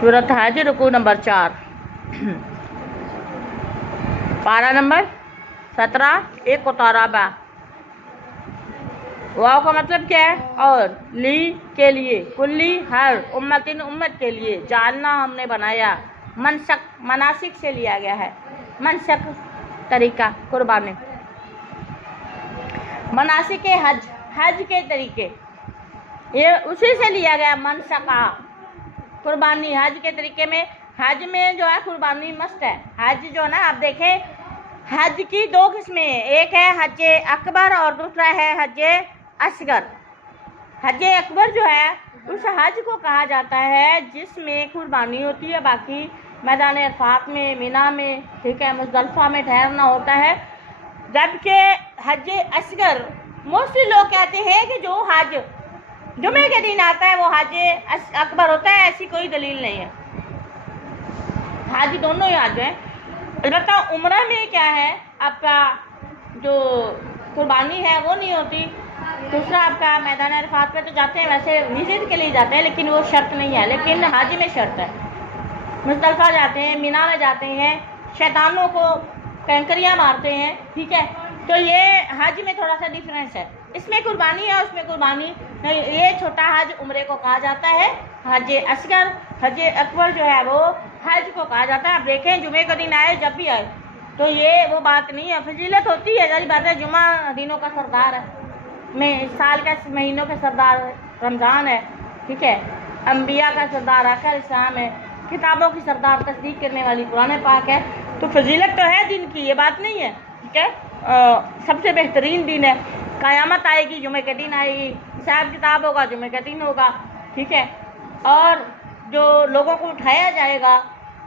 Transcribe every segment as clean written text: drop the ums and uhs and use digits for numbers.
सूरत हज रुकू नंबर 4 पारा नंबर 17 एक उताराबा। वाव का मतलब क्या है? और ली के लिए, कुल्ली हर, उम्मतिन उम्मत के लिए, जानना हमने बनाया, मनसक मनासिक से लिया गया है, मनसक तरीका कुर्बानी, मनासिक के हज हज के तरीके ये उसी से लिया गया, मनसका कुर्बानी हज के तरीके में। हज में जो है कुर्बानी मस्त है। हज जो है ना, आप देखें हज की 2 किस्में हैं, एक है हज अकबर और दूसरा है हज असगर। हज अकबर जो है उस हज को कहा जाता है जिसमें कुर्बानी होती है, बाकी मैदान अरफात में, मिना में, ठीक है, मुज़दलिफ़ा में ठहरना होता है। जबकि हज असगर मोस्टली लोग कहते हैं कि जो हज जुमे के दिन आता है वो हज अकबर होता है, ऐसी कोई दलील नहीं है। हज दोनों ही हज हैं। अलबत्ता उम्रा में क्या है, आपका जो कुर्बानी है वो नहीं होती। दूसरा आपका मैदान अरफात पे तो जाते हैं, वैसे विजिट के लिए जाते हैं, लेकिन वो शर्त नहीं है। लेकिन हज में शर्त है। मुज़दलिफ़ा जाते हैं, मिना में जाते हैं, शैतानों को कंकरियाँ मारते हैं, ठीक है। तो ये हज में थोड़ा सा डिफरेंस है, इसमें कुर्बानी है, उसमें कुर्बानी नहीं। ये छोटा हज उम्रे को कहा जाता है, हज असगर। हज अकबर जो है वो हज को कहा जाता है। आप देखें जुमे का दिन आए, जब भी आए, तो ये वो बात नहीं है। फजीलत होती है, जैसी बात है, जुमा दिनों का सरदार है, में साल का महीनों का सरदार रमज़ान है, ठीक है, अम्बिया का सरदार आखिर इस्लाम है, किताबों की सरदार तस्दीक करने वाली कुरान पाक है। तो फजीलत तो है दिन की, ये बात नहीं है, ठीक है। सबसे बेहतरीन दिन है। क़यामत आएगी जुमे के दिन आएगी, हिसाब किताब होगा जुमे के दिन होगा, ठीक है। और जो लोगों को उठाया जाएगा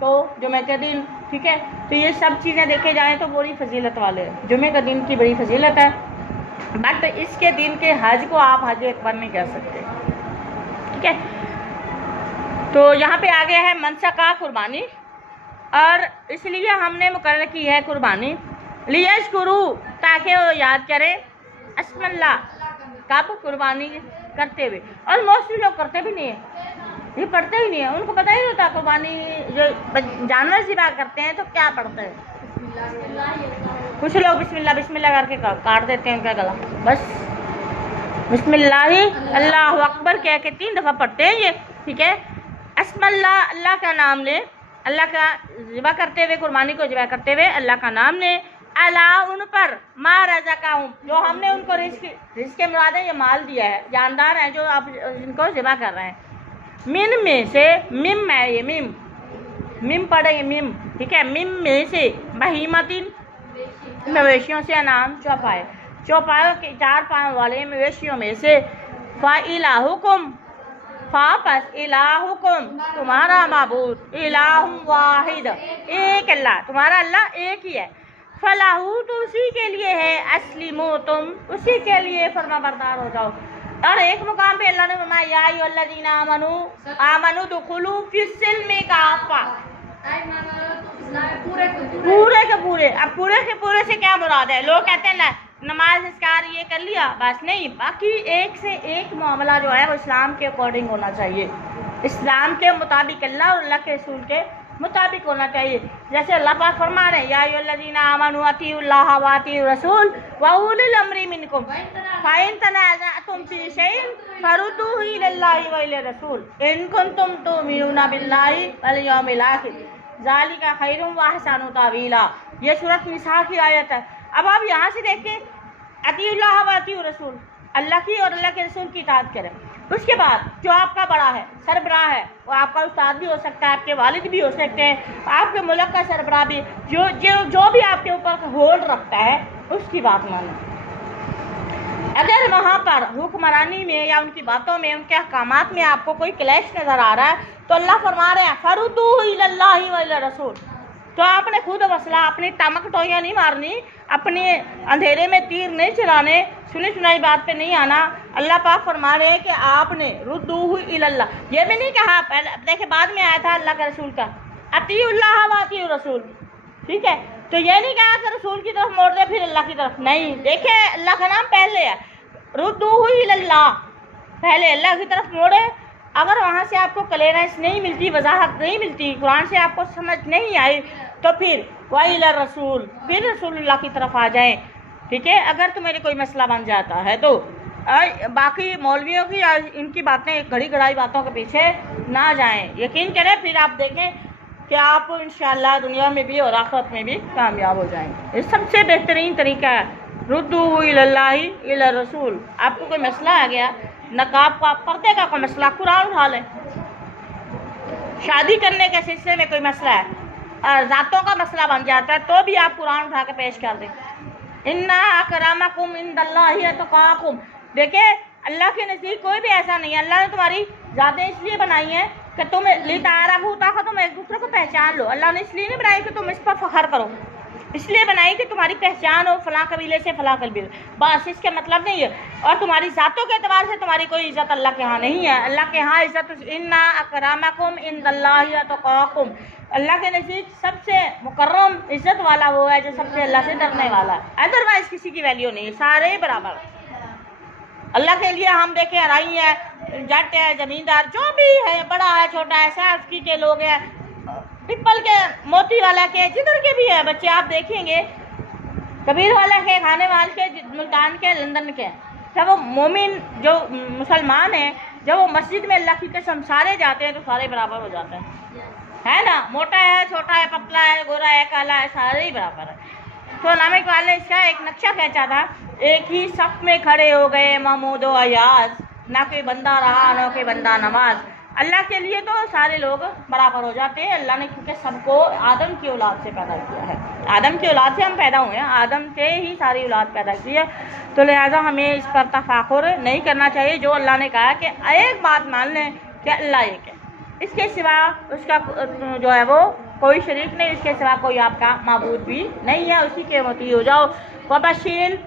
तो जुमे के दिन, ठीक है। तो ये सब चीज़ें देखे जाएँ तो बड़ी फजीलत वाले हैं। जुमे के दिन की बड़ी फजीलत है, बट इसके दिन के हज को आप हज अकबर नहीं कह सकते, ठीक है। तो यहाँ पे आ गया है मनसका कुर्बानी, और इसलिए हमने मुकर्रर की है कुर्बानी लियशकुरू, ताकि वो याद करें अस्मल्लाह, कब? कुर्बानी करते हुए। और मोस्टली लोग करते भी नहीं है, ये पढ़ते ही नहीं है, उनको पता ही नहीं होता कुर्बानी जो जानवर ज़िबा करते हैं तो क्या पढ़ते हैं। कुछ लोग बिस्मिल्लाह बिस्मिल्लाह करके काट देते हैं उनका गला, बस बिस्मिल्लाह ही अल्लाह अकबर कह के 3 दफ़ा पढ़ते हैं ये, ठीक है। अस्मल्लाह, अल्लाह का नाम ले, अल्लाह का ज़िबा करते हुए, कुर्बानी को ज़िबा करते हुए अल्लाह का नाम ले, अला उन पर मा रज़क़हुम, जो हमने उनको रिज़्क़ के मुराद है, ये माल दिया है, जानदार हैं जो आप इनको ज़िबा कर रहे हैं। मिन में से, मिम है ये, मिम पढ़ेंगे मिम, ठीक है। मिम में से, बहीमतिन मवेशियों से, अनाम चौपाए, चौपायों के 4 पाँव वाले मवेशियों में से, फ़ा इलाहुकुम, फ़ा पस इलाहुकुम, तुम्हारा माबूद, इलाहुम वाहिद, एक अल्लाह, तुम्हारा अल्लाह एक ही है, फलाहू, तो उसी के लिए है, अस्लिमू, तुम उसी के लिए फरमाबरदार हो जाओ। और एक मुकाम पे अल्लाह ने फरमाया या अय्युहल्लज़ीना आमनू दुखुलू फिस्सिल्मि काफ़ा, पूरे के पूरे। अब पूरे के पूरे से क्या मुराद है? लोग कहते हैं ना नमाज इसकार ये कर लिया बस, नहीं, बाकी एक से एक मामला जो है वो इस्लाम के अकॉर्डिंग होना चाहिए, इस्लाम के मुताबिक, अल्लाह और अल्लाह के रसूल के मुताबिक होना चाहिए। जैसे अल्लाह पाक फरमा रहे हैं या अय्युहल्लज़ीना आमनू अतीउल्लाह व अतीउर रसूल व उलिल अम्री मिनकुम फ़इन तनाज़अतुम फ़ी शैइन फरुद्दूहु इलल्लाहि व इलर रसूल इन कुंतुम तु'मिनूना बिल्लाहि वल यौमिल आखिर ज़ालिका खैरुम व अहसनु तावीला। ये सूरत निसा की आयत है। अब आप यहाँ से देखें, अतीउल्लाह व अतीउर रसूल, अल्लाह की और अल्लाह के रसूल की इताअत करें। उसके बाद जो आपका बड़ा है, सरबराह है, वो आपका उस्ताद भी हो सकता है, आपके वालिद भी हो सकते हैं, आपके मुल्क का सरबराह भी, जो भी आपके ऊपर होल्ड रखता है, उसकी बात मानो। अगर वहाँ पर हुक्मरानी में या उनकी बातों में, उनके अहकामात में आपको कोई क्लैश नज़र आ रहा है, तो अल्लाह फरमा रहे हैं फरुद्दूहु इलल्लाहि व इलर रसूल, तो आपने खुद मसला, अपनी टमक टोइयाँ नहीं मारनी, अपने अंधेरे में तीर नहीं चलाने, सुनी सुनाई बात पे नहीं आना। अल्लाह पाक फरमा रहे हैं कि आपने रुद्दूहु इलल्लाह, ये भी नहीं कहा, पहले देखे बाद में आया था अल्लाह के रसूल का अतीउल्लाह व अतीउर रसूल, ठीक है। तो ये नहीं कहा कि रसूल की तरफ मोड़ दे फिर अल्लाह की तरफ, नहीं, देखे अल्लाह का नाम पहले है, रुद्दूहु इलल्लाह, पहले अल्लाह की तरफ मोड़े, अगर वहाँ से आपको क्लियरेंस नहीं मिलती, वजाहत नहीं मिलती, कुरान से आपको समझ नहीं आई, तो फिर वाइला रसूल, फिर रसूलुल्लाह की तरफ आ जाएं, ठीक है। अगर तुम्हें कोई मसला बन जाता है तो बाकी मौलवियों की या इनकी बातें, घड़ी घड़ाई बातों के पीछे ना जाएं, यकीन करें, फिर आप देखें कि आप इंशाअल्लाह दुनिया में भी और आखिरत में भी कामयाब हो जाएंगे। ये सबसे बेहतरीन तरीका है, रुद्दू इलल्लाहि इला रसूल। आपको कोई मसला आ गया, नकाब का, पर्दे का कोई मसला, कुरान उठा लें। शादी करने के सिलसिले में कोई मसला है, ज़ातों का मसला बन जाता है, तो भी आप कुरान उठा के पेश कर दें। इन्ना अकरमकुम इंदल्लाहि अतकाकुम। देखिए, अल्लाह के नज़दीक कोई भी ऐसा नहीं है। अल्लाह ने तुम्हारी ज़ातें इसलिए बनाई हैं कि तुम लितारफू, ताकि तुम एक दूसरे को पहचान लो। अल्लाह ने इसलिए नहीं बनाई कि तुम इस पर फख्र करो, इसलिए बनाई कि तुम्हारी पहचान हो, फलां कबीले से फलां कबीले, बस, इसके मतलब नहीं है। और तुम्हारी ज़ातों के एतबार से तुम्हारी कोई इज़्ज़त अल्लाह के यहाँ नहीं है। अल्लाह के यहाँ इज़्ज़त, इन्ना अकरमकुम इंदल्लाहि अतकाकुम, अल्लाह के नज़दीक सबसे मुकर्रम इज़्ज़त वाला वो है जो सबसे अल्लाह से डरने वाला है। अदरवाइज किसी की वैल्यू नहीं है, सारे बराबर। अल्लाह के लिए हम देखें, राई है, जट है, जमींदार, जो भी है, बड़ा है, छोटा है, साफ़ी के लोग हैं, पिपल के, मोती वाला के, जिधर के भी है बच्चे, आप देखेंगे, कबीर वाला के, खाने वाले के, मुल्तान के, लंदन के, जब वो मोमिन जो मुसलमान है, जब वो मस्जिद में अल्लाह की कसम सारे जाते हैं तो सारे बराबर हो जाते हैं, है ना। मोटा है, छोटा है, पतला है, गोरा है, काला है, सारे ही बराबर है। तो नामिक वाले इसका एक नक्शा खींचा था, एक ही सफ में खड़े हो गए महमूद व अयाज, ना कोई बंदा रहा ना कोई बंदा नमाज। अल्लाह के लिए तो सारे लोग बराबर हो जाते हैं। अल्लाह ने क्योंकि सबको आदम की औलाद से पैदा किया है, आदम की औलाद से हम पैदा हुए हैं, आदम से ही सारी औलाद पैदा की है, तो लिहाजा हमें इस पर तफाखुर नहीं करना चाहिए। जो अल्लाह ने कहा कि एक बात मान लें कि अल्लाह एक है, इसके सिवा उसका जो है वो कोई शरीक नहीं, इसके सिवा कोई आपका माबूद भी नहीं है, उसी के मोती हो जाओ। वबशीर,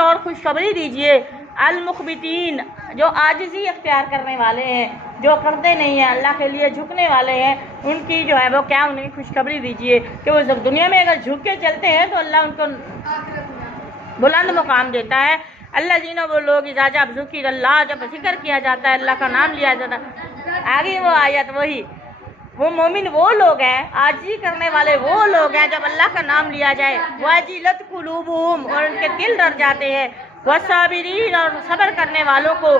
और खुशखबरी दीजिए अल-मुखबितीन, जो आजिज़ी अख्तियार करने वाले हैं, जो करते नहीं हैं, अल्लाह के लिए झुकने वाले हैं, उनकी जो है वो क्या, उन्हें खुशखबरी दीजिए कि वो जब दुनिया में अगर झुक के चलते हैं तो अल्लाह उनको बुलंद मुकाम देता है। अल्लाह जीना, वो लोग इजाज़ा ज़ुकिर अल्लाह, जब जिक्र किया जाता है, अल्लाह का नाम लिया जाता है, आगे वो आयत वही, वो मोमिन वो लोग हैं, आजी करने वाले वो लोग हैं, जब अल्लाह का नाम लिया जाए, वाजिलत कुलूबुहुम, और उनके दिल डर जाते हैं, वसाबिरीन, और सब्र करने वालों को,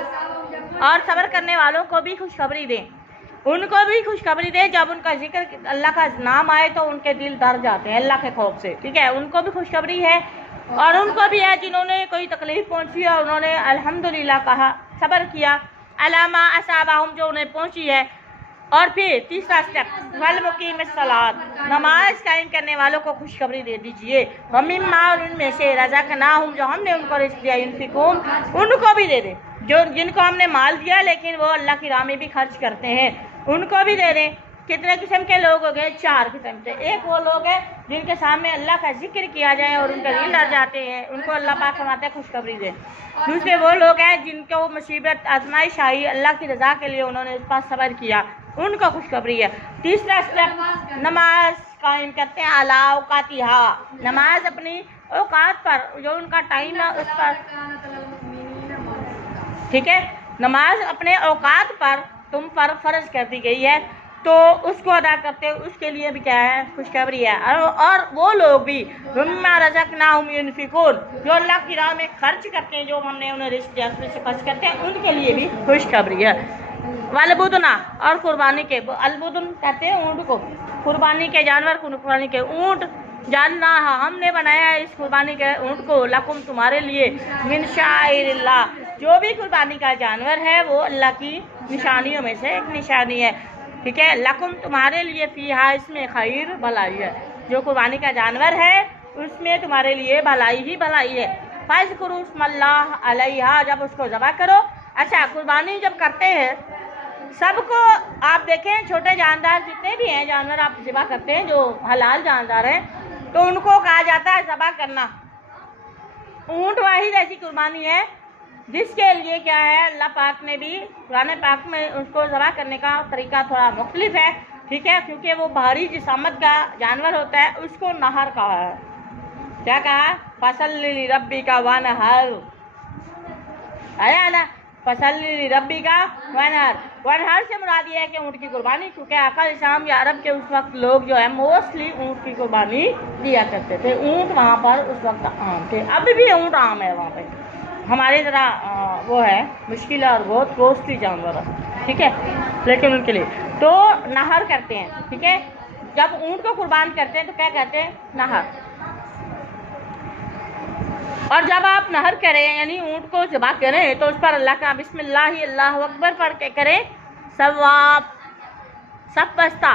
और सब्र करने वालों को भी खुशखबरी दें, उनको भी खुशखबरी दें, जब उनका जिक्र अल्लाह का नाम आए तो उनके दिल डर जाते हैं अल्लाह के खौफ से, ठीक है, उनको भी खुशखबरी है। और उनको भी है जिन्होंने कोई तकलीफ पहुंची और उन्होंने अल्हम्दुलिल्लाह कहा, सब्र किया, अलामा असाबाहुम, जो उन्हें पहुंची है। और फिर तीसरा स्टेप, वल मुकीमिस्सलात, नमाज कायम करने वालों को खुशखबरी दे दीजिए। वमिम्मा, और उनमें से रज़क़नाहुम, जो हमने उनको रिज़्क़ दिया, युनफ़िक़ून, उनको भी दे दें, जो जिनको हमने माल दिया लेकिन वो अल्लाह की राह में भी खर्च करते हैं, उनको भी दे दें। कितने किस्म के लोग हो गए, 4 किस्म से। एक वो लोग हैं जिनके सामने अल्लाह का जिक्र किया जाए और उनका दिल डर जाते हैं, उनको अल्लाह पाक फरमाते हैं खुशखबरी दें। दूसरे वो लोग हैं जिनको मुसीबत आजमाइश आई, अल्लाह की रज़ा के लिए उन्होंने उस पर सब्र किया, उनको खुशखबरी है। तीसरा स्टेप, नमाज कायम करते हैं, अला औकातिहा, नमाज अपनी औकात पर, जो उनका टाइम है उस पर, ठीक है, नमाज अपने औकात पर तुम पर फ़र्ज कर दी गई है, तो उसको अदा करते हो, उसके लिए भी क्या है, खुशखबरी है। और वो लोग भी मिम्मा रज़क़नाहुम युनफ़िक़ून, जो अल्लाह की राह में खर्च करते हैं, जो हमने उन्हें रिज़्क़ दिया उसमें से खर्च करते हैं, उनके लिए भी खुशखबरी है। वलबुदना, और कुर्बानी के, अलबुदन कहते हैं ऊँट को, कुर्बानी के जानवर को, कुर्बानी के ऊँट, जानना हमने बनाया है इस कुर्बानी के ऊँट को, लकुम, तुम्हारे लिए, मिन शाइरिल्लाह, जो भी कुर्बानी का जानवर है वो अल्लाह की निशानियों में से एक निशानी है, ठीक है। लकुम, तुम्हारे लिए, फीहा, इसमें खैर, भलाई है, जो कुर्बानी का जानवर है उसमें तुम्हारे लिए भलाई ही भलाई है। फ़ज़्कुरू इस्मल्लाह अलैहा, जब उसको ज़बह करो। अच्छा, कुर्बानी जब करते हैं सबको, आप देखें छोटे जानदार जितने भी हैं जानवर आप ज़बह करते हैं जो हलाल जानदार हैं, तो उनको कहा जाता है ज़बह करना। ऊँट वाहिद ऐसी कुर्बानी है जिसके लिए क्या है, अल्लाह पाक ने भी कुरान पाक में उसको ज़बह करने का तरीका थोड़ा मुख्तलिफ है, ठीक है, क्योंकि वो भारी जिसामत का जानवर होता है, उसको नहर कहा है। क्या कहा, फसल्लि लिरब्बिका वनहर, आया ना, फसल्ली रब्बी का वनहर। वनहर से मुराद ये है कि ऊँट की कुर्बानी, क्योंकि आका इस्लाम या अरब के उस वक्त लोग जो है मोस्टली ऊँट की कुर्बानी दिया करते थे। ऊँट वहाँ पर उस वक्त आम थे, अभी भी ऊँट आम है वहाँ पे। हमारे ज़रा वो है मुश्किल और बहुत कॉस्टली जानवर है, ठीक है, लेकिन उनके लिए तो नहर करते हैं, ठीक है। जब ऊँट को कुर्बान करते हैं तो क्या कहते हैं? नहर। और जब आप नहर करें यानी ऊँट को ज़िबा करें तो उस पर अल्लाह का बिस्मिल्लाह अल्लाहु अकबर पढ़ के करें। सवाब सब बस्ता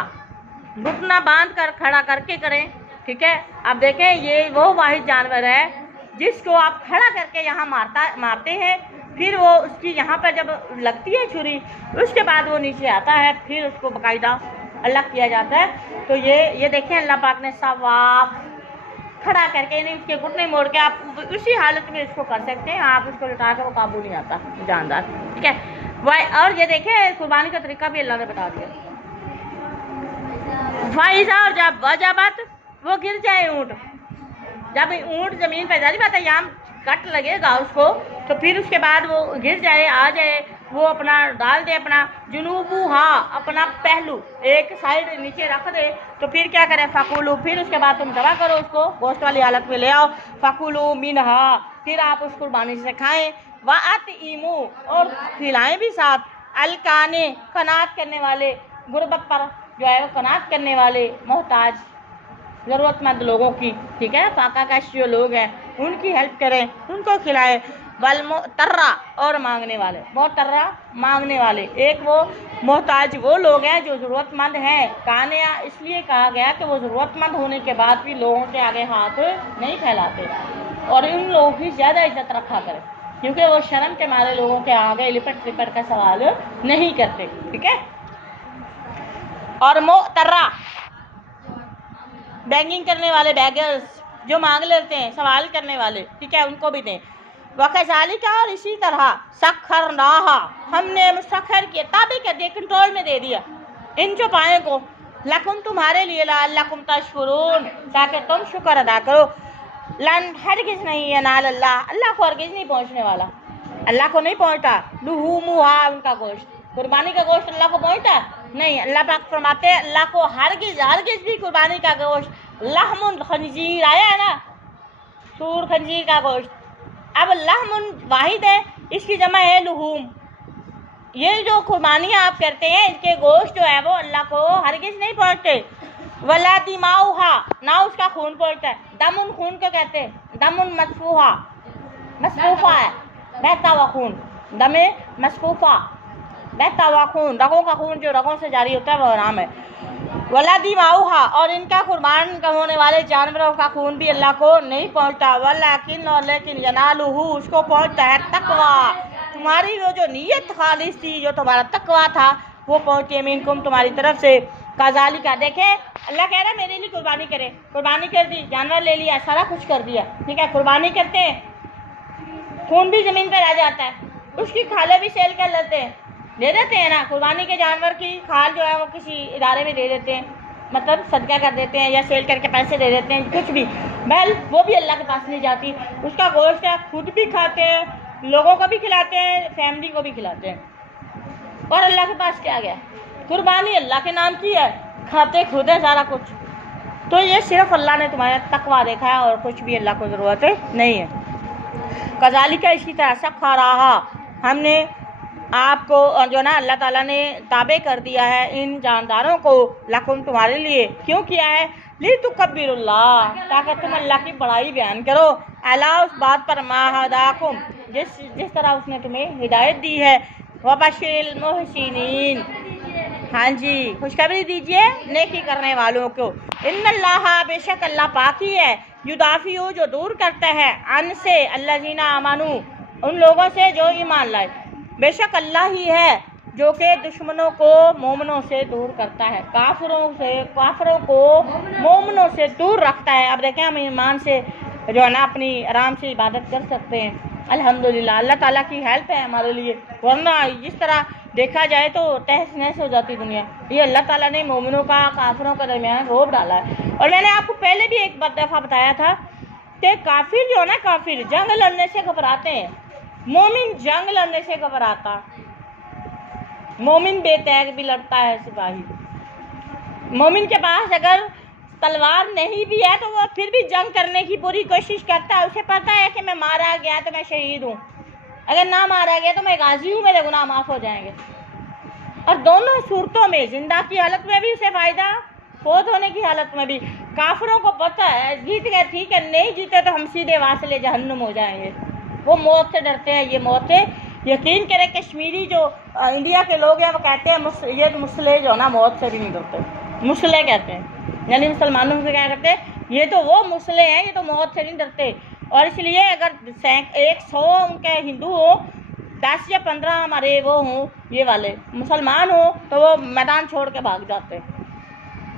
घुटना बांध कर खड़ा करके करें, ठीक है। अब देखें ये वो वाहिद जानवर है जिसको आप खड़ा करके यहाँ मारते हैं, फिर वो उसकी यहाँ पर जब लगती है छुरी उसके बाद वो नीचे आता है, फिर उसको बाकायदा अलग किया जाता है। तो ये देखें अल्लाह पाक ने सवाब खड़ा करके यानी उसके घुटने मोड़ के आप उसी हालत में इसको कर सकते हैं, आप उसको लुटा कर वो काबू नहीं आता जानदार, ठीक है। वह और ये देखें कुर्बानी का तरीका भी अल्लाह ने बता दिया। फाइजा और जब वजबत वो गिर जाए ऊँट, जब ऊँट ज़मीन पर जारी बात है यहाँ कट लगेगा उसको, तो फिर उसके बाद वो गिर जाए आ जाए, वो अपना डाल दे अपना जुनूबू हाँ अपना पहलू एक साइड नीचे रख दे, तो फिर क्या करें? फ़कुलू, फिर उसके बाद तुम दवा करो उसको गोश्त वाली हालत में ले आओ। फ़कुलू मिनहा, फिर आप उस कुर्बानी से खाएँ। वअतइमू, और खिलाएँ भी साथ। अलकाने, कनात करने वाले, गुरबत पर जो है वो कनात करने वाले, मोहताज ज़रूरतमंद लोगों की, ठीक है, फाका काश जो लोग हैं उनकी हेल्प करें, उनको खिलाएं। वल मोतर्रा, और मांगने वाले, मोतर्रा मांगने वाले, एक वो मोहताज वो लोग हैं जो ज़रूरतमंद हैं। कानिया इसलिए कहा गया कि वो ज़रूरतमंद होने के बाद भी लोगों के आगे हाथ नहीं फैलाते और इन लोगों की ज़्यादा इज्जत रखा करें, क्योंकि वो शर्म के मारे लोगों के आगे लिपट लिपट का सवाल नहीं करते, ठीक है। और मोतर्रा बैंगिंग करने वाले, बैगर्स जो मांग लेते हैं, सवाल करने वाले, ठीक है, उनको भी दें। वकज़ालिका, और इसी तरह सख्खरनाहा, हमने मुसख्खर किया, ताबे कर दिया, कंट्रोल में दे दिया इन चौपायों को, लकुम तुम्हारे लिए, लकुम तशकुरून, ताकि तुम शुक्र अदा करो। लन हरगिज़ नहीं है नाल अल्लाह, अल्लाह को हरगिज़ नहीं पहुँचने वाला, अल्लाह को नहीं पहुँचता। लुहूमुहा, उनका गोश्त, कुर्बानी का गोश्त अल्लाह को पहुँचता नहीं। अल्लाह पाक फरमाते हैं अल्लाह को हरगिज़ भी कुर्बानी का गोश्त, लहमुन खंजीर आया है ना, सूर खंजीर का गोश्त, अब लहमुन वाहिद है, इसकी जमा है लुहूम। ये जो कुर्बानियाँ आप करते हैं इसके गोश्त जो है वो अल्लाह को हरगिज़ नहीं पहुँचते। वला दिमाउहा, ना उसका खून पहुँचता है। दमुन खून को कहते हैं, दमुन मसफूहा, मसफूफा है बहता हुआ खून, दमे मसफूफा बहता हुआ खून, रगों का खून जो रगों से जारी होता है वो हराम है। वला दिमाउहा, और इनका कुर्बान होने वाले जानवरों का खून भी अल्लाह को नहीं पहुँचता। वलाकिन, और लेकिन यनालुहु, उसको पहुँचता है तकवा, तुम्हारी वो जो नीयत खालिस थी, जो तुम्हारा तकवा था वो पहुँचे मिनकुम, तुम्हारी तरफ से। कज़ालिका, देखें अल्लाह कह रहा है मेरे लिए कुर्बानी करें, कुर्बानी कर दी, जानवर ले लिया, सारा कुछ कर दिया, ठीक है, कुर्बानी करते हैं, खून भी ज़मीन पर आ जाता है, उसकी खालें भी सेल कर लेते हैं, दे देते हैं ना, कुर्बानी के जानवर की खाल जो है वो किसी इदारे में दे देते हैं, मतलब सदका कर देते हैं या सेल करके पैसे दे देते हैं, कुछ भी, बहल वो भी अल्लाह के पास नहीं जाती। उसका गोश्त है, खुद भी खाते हैं, लोगों को भी खिलाते हैं, फैमिली को भी खिलाते हैं, और अल्लाह के पास क्या गया? कुर्बानी अल्लाह के नाम की है, खाते खुद है सारा कुछ। तो ये सिर्फ अल्लाह ने तुम्हारा तकवा देखा है और कुछ भी अल्लाह को ज़रूरत नहीं है। कज़ालिका, इसी तरह सख्खा रहा, हमने आपको जो ना अल्लाह ताला ने ताबे कर दिया है इन जानदारों को, लकुम तुम्हारे लिए, क्यों किया है? लितुकब्बिरुल्लाह, ताकि तुम अल्लाह की बड़ाई बयान करो, अला उस बात पर माहदाकुम, जिस तरह उसने तुम्हें हिदायत दी है। वबशिरिल मुहसिनीन, हाँ जी खुशखबरी दीजिए नेकी करने वालों को। इन्नल्लाह, बेशक अल्लाह पाक ही है, युदाफिउ, जो दूर करता है, अन से, अल्लज़ीना आमनू, उन लोगों से जो ईमान लाए, बेशक अल्लाह ही है जो कि दुश्मनों को मोमनों से दूर करता है, काफिरों को मोमनों से दूर रखता है। अब देखें हम ईमान से जो है ना अपनी आराम से इबादत कर सकते हैं, अल्हम्दुलिल्लाह, अल्लाह ताला की हेल्प है हमारे लिए, वरना जिस तरह देखा जाए तो तहस नहस हो जाती दुनिया। ये अल्लाह ताला ने मोमिनों का काफिरों का दरमियान रोब डाला है। और मैंने आपको पहले भी एक दफ़ा बताया था कि काफिर जो है ना, काफिर जंग लड़ने से घबराते हैं, मोमिन जंग लड़ने से घबराता, मोमिन बेतैग भी लड़ता है सिपाही। मोमिन के पास अगर तलवार नहीं भी है तो वो फिर भी जंग करने की पूरी कोशिश करता है। उसे पता है कि मैं मारा गया तो मैं शहीद हूँ, अगर ना मारा गया तो मैं गाजी हूँ, मेरे गुनाह माफ़ हो जाएंगे। और दोनों सूरतों में, जिंदा की हालत में भी उसे फ़ायदा, फौत होने की हालत में भी। काफिरों को पता है जीत गए ठीक है, नहीं जीते तो हम सीधे वासिले जहन्नुम हो जाएंगे। वो मौत से डरते हैं, ये मौत से यकीन करें। कश्मीरी जो इंडिया के लोग हैं वो कहते हैं ये मुसले जो ना मौत से भी नहीं डरते, मुसले कहते हैं, यानी मुसलमानों से क्या करते हैं, ये तो वो मुसले हैं, ये तो मौत से नहीं डरते। और इसलिए अगर 100 उनके हिंदू हो, 10 या 15 हमारे वो हों ये वाले मुसलमान हो, तो वो मैदान छोड़ के भाग जाते हैं।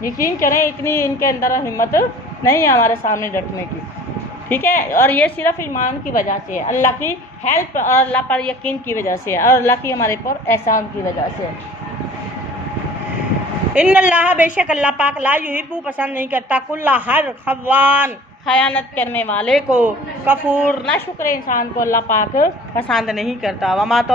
यकीन करें इतनी इनके अंदर हिम्मत नहीं है हमारे सामने डटने की, ठीक है। और ये सिर्फ ईमान की वजह से है, अल्लाह की हेल्प और अल्लाह पर यकीन की वजह से है, और अल्लाह की हमारे पर एहसान की वजह से है। इन्नल्लाह, बेशक अल्लाह पाक, ला युहिब्बु, पसंद नहीं करता, कुल्ला, हर खवान, खयानत करने वाले को, कफूर, ना शुक्र इंसान को अल्लाह पाक पसंद नहीं करता। वमा तो